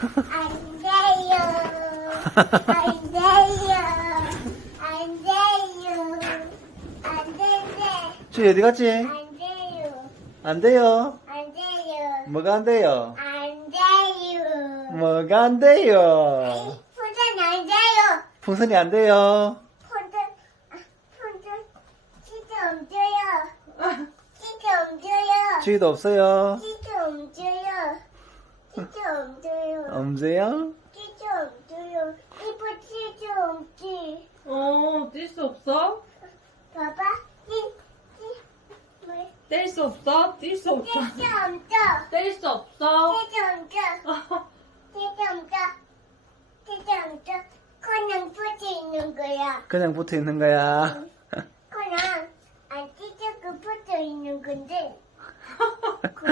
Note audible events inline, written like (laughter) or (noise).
안 돼요. 안 돼요. 안 돼요. 안 된대. 주희 어디 갔지? 안 돼요. 안 돼요. 안 돼요. 뭐가 안 돼요? 안 돼요. 뭐가 안 돼요? 포전 안 돼요. 풍선이 안 돼요. 포전, 아, 포전, 진짜 없어요. 진짜 없어요. 주희도 없어요. 진짜 없어요. 치즈 엄지요. 엄지요? 치즈 엄지요. 이거 치즈 엄지. 어, 뗄 수 없어? 봐봐. 치, 치, 뭐, 뗄 수 없어? 뗄 수 없어? 치즈 엄지. 뗄 수 없어? 치즈 엄지. 치즈 엄지. 치즈 엄지. 그냥 붙어 있는 거야. 그냥 붙어 있는 거야. 그냥 안 찢어 그 붙어 있는 건데. 그 (laughs)